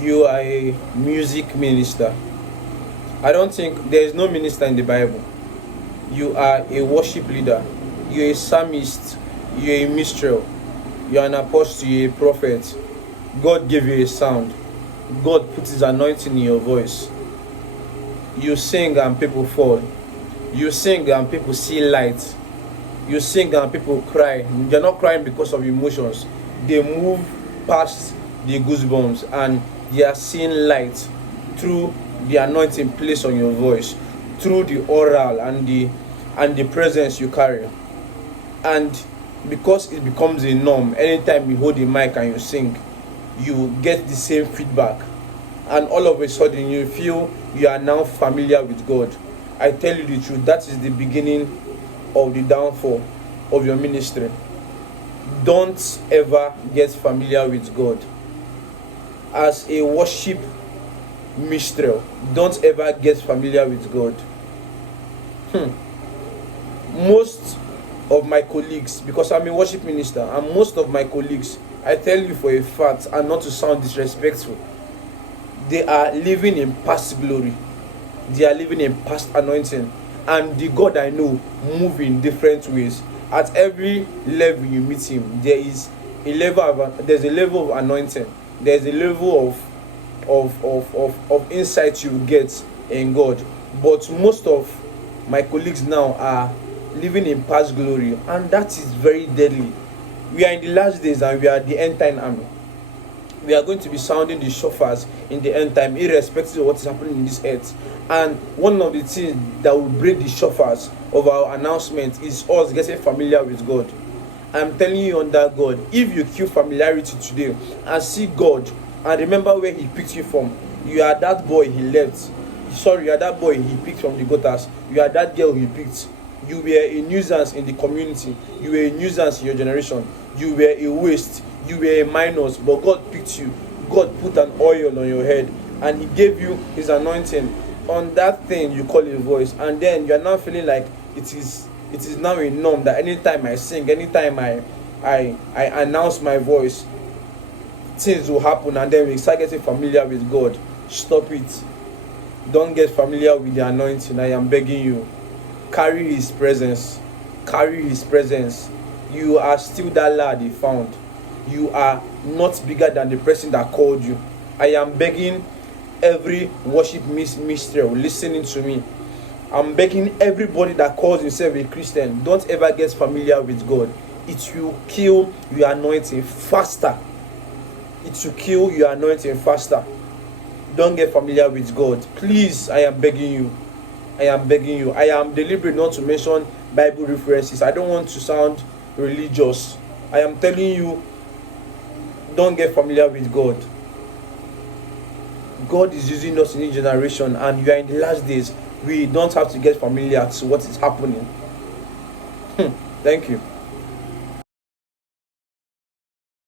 You are a music minister. I don't think there is no minister in the Bible. You are a worship leader. You're a psalmist. You're a minstrel. You're an apostle. You're a prophet. God gave you a sound. God put his anointing in your voice. You sing and people fall. You sing and people see light. You sing and people cry. They're not crying because of emotions. They move past the goosebumps and they are seeing light through the anointing placed on your voice, through the oral and the presence you carry. And because it becomes a norm, anytime you hold the mic and you sing, you get the same feedback, and all of a sudden you feel you are now familiar with God. I tell you the truth, that is the beginning of the downfall of your ministry. Don't ever get familiar with God. As a worship minstrel, don't ever get familiar with God. Most of my colleagues, because I'm a worship minister, and most of my colleagues, I tell you for a fact, and not to sound disrespectful, they are living in past glory. They are living in past anointing. And the God I know move in different ways. At every level you meet him, there's a level of anointing. There's a level of insight you get in God. But most of my colleagues now are living in past glory, and that is very deadly. We are in the last days and we are the end time army. We are going to be sounding the shofars in the end time, irrespective of what is happening in this earth. And one of the things that will break the shofars of our announcement is us getting familiar with God. I'm telling you on that God, if you kill familiarity today and see God and remember where he picked you from, you are that boy he left. Sorry, you are that boy he picked from the gutters. You are that girl he picked. You were a nuisance in the community. You were a nuisance in your generation. You were a waste. You were a minus, but God picked you. God put an oil on your head and he gave you his anointing on that thing you call a voice. And then you are now feeling like it is now a norm that anytime I sing, anytime I announce my voice, things will happen, and then we start getting familiar with God. Stop it. Don't get familiar with the anointing. I am begging you. Carry his presence. Carry his presence. You are still that lad he found. You are not bigger than the person that called you. I am begging every worship minstrel listening to me. I'm begging everybody that calls himself a Christian, don't ever get familiar with God. It will kill your anointing faster. It will kill your anointing faster. Don't get familiar with God. Please, I am begging you. I am begging you. I am deliberate not to mention Bible references. I don't want to sound religious. I am telling you, don't get familiar with God. God is using us in each generation, and you are in the last days. We don't have to get familiar to what is happening. Thank you.